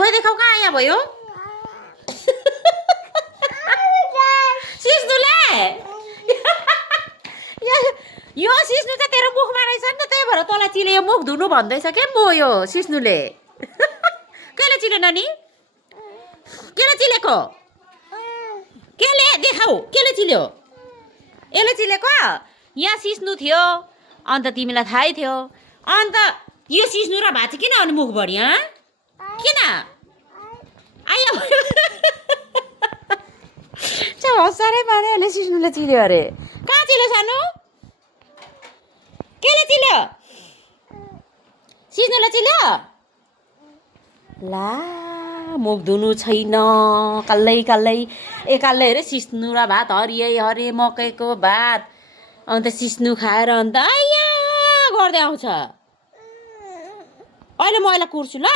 खोइ देखाउ कहाँ यहाँ भयो सिस्नुले यो सिस्नु चाहिँ तेरो मुखमा रहेछ नि त त्यही भएर तँलाई चिले यो मुख धुनु भन्दैछ के मो यो सिस्नुले केले चिल्यो नानी केले चिलेको केले देखाऊ केले चिल्यो यसले चिलेको यहाँ सिस्नु थियो अन्त तिमीलाई थाहै थियो अन्त यो सिस्नु र भात किन अनि मुखभरि किन आयो हसारै मारे अहिले सिस्नुले चिल्यो अरे कहाँ चिल्यो सानो केले चिल्यो सिस्नुले चिल्यो ला मुख धुनु छैन कालै कालै एकालै अरे सिस्नु र भात हरियै हरे मकैको भात अन्त सिस्नु खाएर अन्त आया गर्दै आउँछ अहिले म यसलाई कुर्छु ल